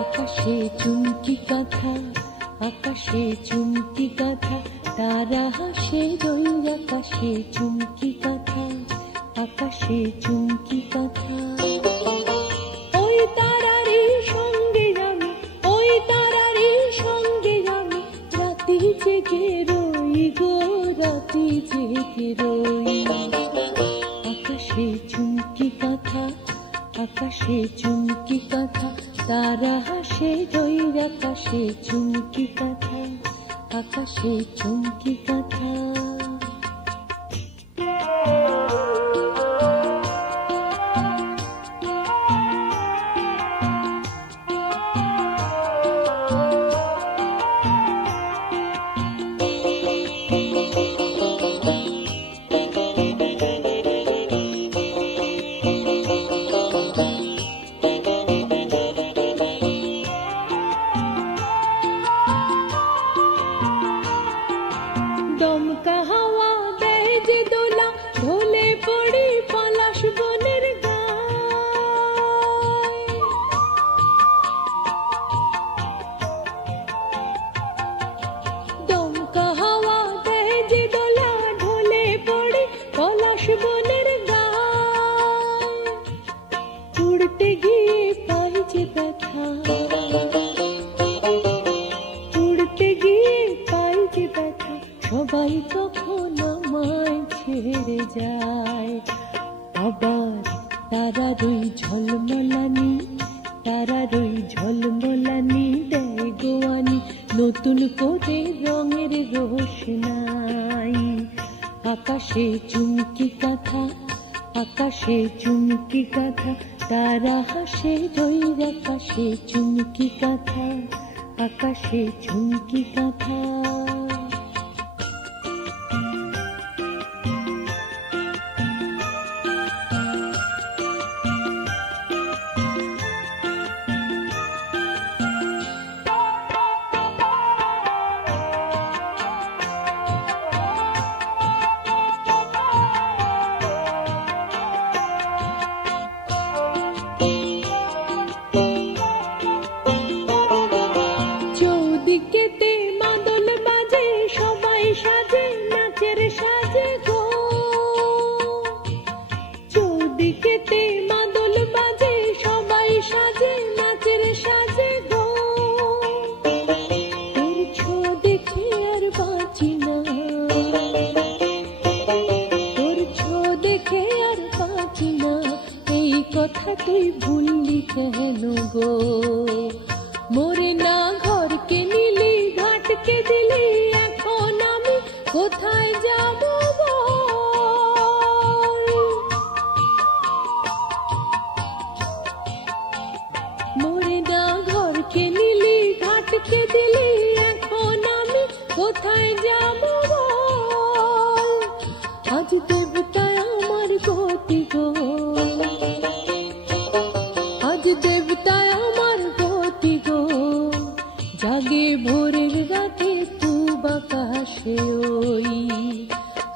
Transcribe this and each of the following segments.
আকাশে চুমকি কথা, আকাশে চুমকি কথা, তারা হাসে রই আকাশে চুমকি কথা, আকাশে চুমকি কথা। ওই তারারই সঙ্গে আমি, ওই তারারই সঙ্গে আমি, রাতি জেগে রই গো, রাতি জেগে রই। আকাশে চুমকি কথা, আকাশে চুমকি কথা, তারা হাসে রই আকাশে চুমকি কথা, আকাশে চুমকি কথা। দমকা হাওয়া দেয় যে দোলা, ঢলে পড়ি পলাশ বনের গায়। দমকা হাওয়া দেয় যে দোলা, ঢলে পড়ি পলাশ বনের গায়। উড়তে গিয়ে পাই যে ব্যথা, উড়তে গিয়ে পাই যে ব্যথা, সবাই তখন আমায় ছেড়ে যায়। আবার তারারই ঝলমলানি, তারারই ঝলমলানি দেয় গোয়ানি, নতুন করে রঙের রোশনাই। আকাশে চুমকি কথা, আকাশে চুমকি কথা, তারা হাসে রই আকাশে চুমকি কথা, আকাশে চুমকি কথা। চৌদিকেতে মাদল বাজে, সবাই সাজে নাচের সাজে গো। চৌদিকেতে মাদল বাজে, সবাই সাজে নাচের সাজে গো। তোর ছো দেখে আর বাঁচি না, তোর ছো দেখে আর বাঁচি না, এই কথা তুই ভুললি কেন গো। মোরে না ঘরকে নিলি, ঘাটকে দিলি, এখন আমি কোথায় যাব বল। মোরে না ঘরকে নিলি, ঘাটকে দিলি, এখন আমি কোথায় যাব বল। আজ দেবতায় আমার গতি গো, আজ দেবতায় আমার গতি গো। জাগে ভোরের রাতে তুব আকাশে ওই,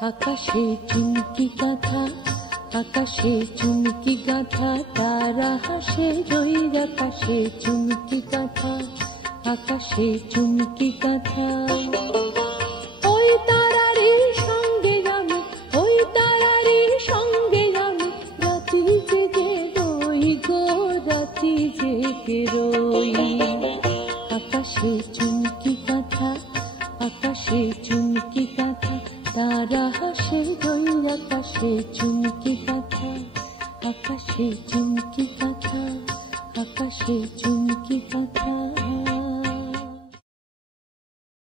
আকাশে চুমকি কথা, আকাশে চুমকি কথা, তারা হাসে রই আকাশে চুমকি কথা, আকাশে চুমকি কথা। ওই তারারই সঙ্গে আমি, ওই তারারই সঙ্গে আমি, রাতি জেগে রই গো, রাতি জেগে রই। আকাশে চুমকি কথা, আকাশে চুমকি কথা, তারা হাসে রই আকাশে চুমকি কথা, আকাশে চুমকি কথা, আকাশে চুমকি কথা।